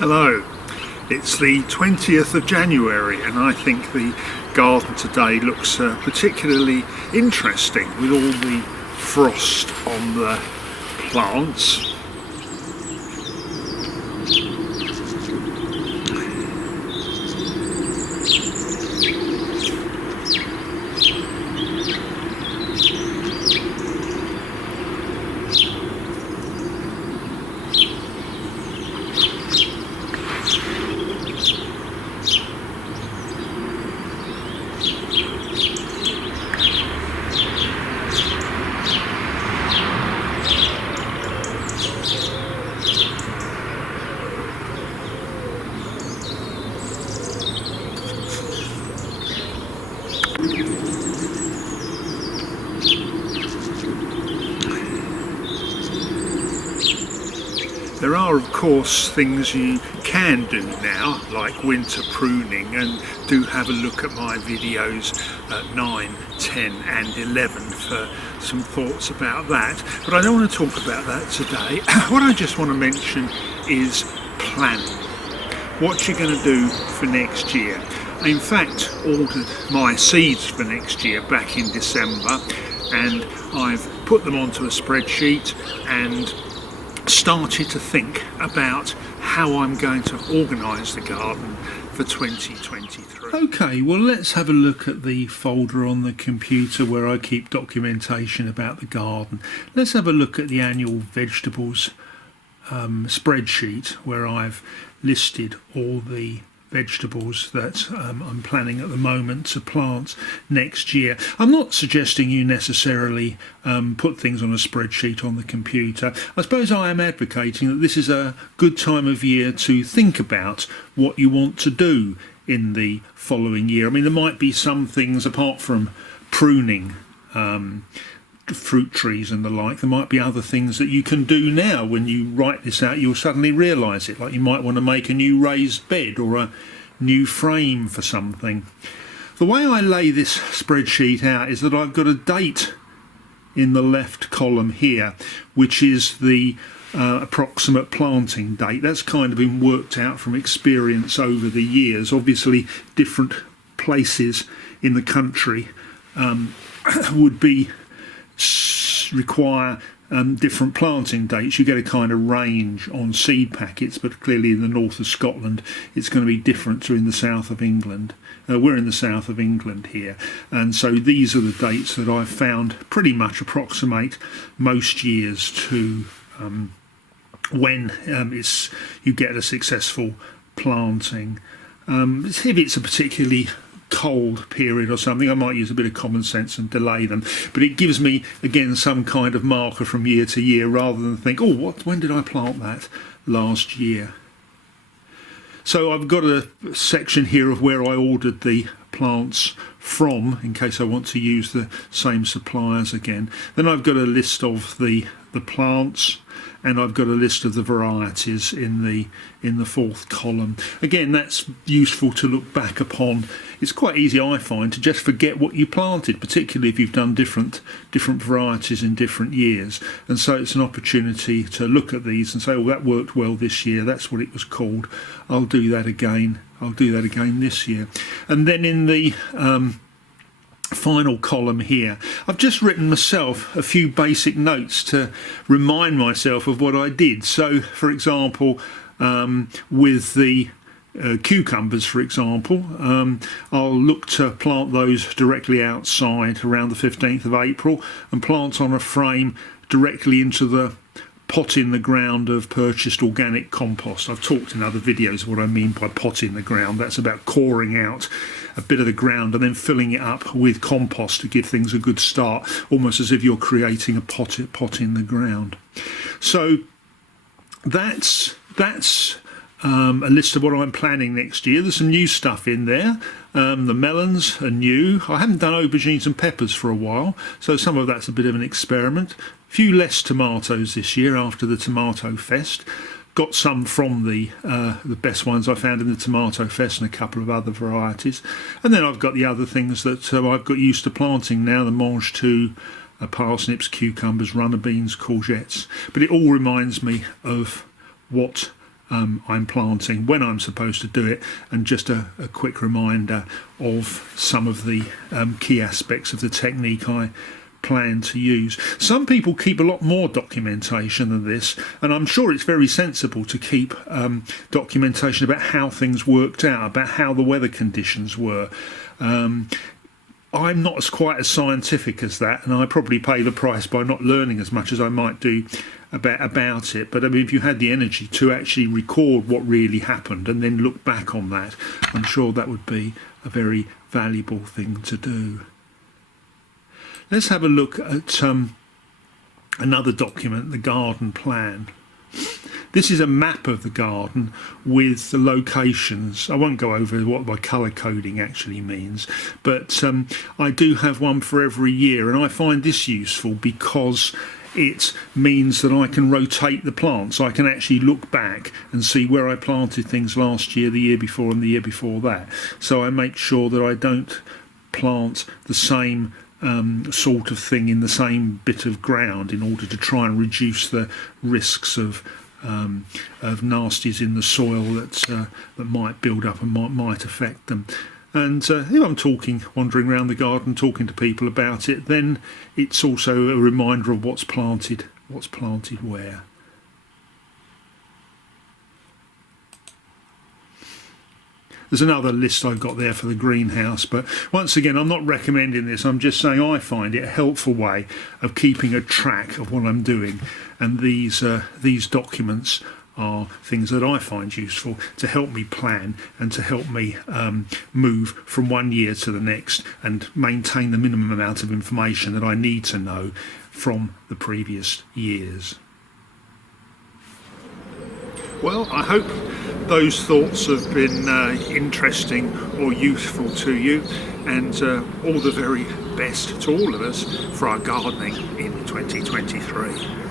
Hello, it's the 20th of January and I think the garden today looks particularly interesting with all the frost on the plants. There are of course things you can do now, like winter pruning, and do have a look at my videos at 9, 10 and 11 for some thoughts about that. But I don't want to talk about that today. What I just want to mention is planning. What you're going to do for next year. I in fact ordered my seeds for next year back in December, and I've put them onto a spreadsheet and started to think about how I'm going to organise the garden for 2023. Okay, well let's have a look at the folder on the computer where I keep documentation about the garden. Let's have a look at the annual vegetables spreadsheet where I've listed all the vegetables that I'm planning at the moment to plant next year. I'm not suggesting you necessarily put things on a spreadsheet on the computer. I suppose I am advocating that this is a good time of year to think about what you want to do in the following year. I mean, there might be some things apart from pruning fruit trees and the like. There might be other things that you can do now. When you write this out, you'll suddenly realise it, like you might want to make a new raised bed or a new frame for something. The way I lay this spreadsheet out is that I've got a date in the left column here, which is the approximate planting date. That's kind of been worked out from experience over the years. Obviously different places in the country would be require different planting dates. You get a kind of range on seed packets, but clearly in the north of Scotland it's going to be different to in the south of England. We're in the south of England here, and so these are the dates that I've found pretty much approximate most years to when you get a successful planting. If it's a particularly cold period or something, I might use a bit of common sense and delay them, but it gives me again some kind of marker from year to year rather than think, oh, when did I plant that last year? So I've got a section here of where I ordered the plants from in case I want to use the same suppliers again. Then I've got a list of the plants, and I've got a list of the varieties in the fourth column. Again, that's useful to look back upon. It's quite easy, I find, to just forget what you planted, particularly if you've done different varieties in different years. And so it's an opportunity to look at these and say, oh, that worked well this year, that's what it was called, I'll do that again this year. And then in the final column here, I've just written myself a few basic notes to remind myself of what I did. So for example, with the cucumbers, for example, I'll look to plant those directly outside around the 15th of April and plant on a frame directly into the pot in the ground of purchased organic compost. I've talked in other videos what I mean by pot in the ground. That's about coring out a bit of the ground and then filling it up with compost to give things a good start, almost as if you're creating a pot in the ground. So that's a list of what I'm planning next year. There's some new stuff in there. The melons are new. I haven't done aubergines and peppers for a while, so some of that's a bit of an experiment. A few less tomatoes this year after the tomato fest. Got some from the best ones I found in the tomato fest and a couple of other varieties. And then I've got the other things that I've got used to planting now, the mange tout, parsnips, cucumbers, runner beans, courgettes. But it all reminds me of what I'm planting, when I'm supposed to do it, and just a quick reminder of some of the key aspects of the technique I plan to use. Some people keep a lot more documentation than this, and I'm sure it's very sensible to keep documentation about how things worked out, about how the weather conditions were. I'm not quite as scientific as that, and I probably pay the price by not learning as much as I might do about it. But I mean, if you had the energy to actually record what really happened and then look back on that, I'm sure that would be a very valuable thing to do. Let's have a look at another document, the garden plan. This is a map of the garden with the locations. I won't go over what my colour coding actually means, but I do have one for every year, and I find this useful because it means that I can rotate the plants. I can actually look back and see where I planted things last year, the year before, and the year before that. So I make sure that I don't plant the same sort of thing in the same bit of ground in order to try and reduce the risks of nasties in the soil that might build up and might affect them. And if I'm wandering around the garden, talking to people about it, then it's also a reminder of what's planted where. There's another list I've got there for the greenhouse, but once again, I'm not recommending this. I'm just saying I find it a helpful way of keeping a track of what I'm doing, and these documents are things that I find useful to help me plan and to help me move from one year to the next and maintain the minimum amount of information that I need to know from the previous years. Well, I hope those thoughts have been interesting or useful to you, and all the very best to all of us for our gardening in 2023.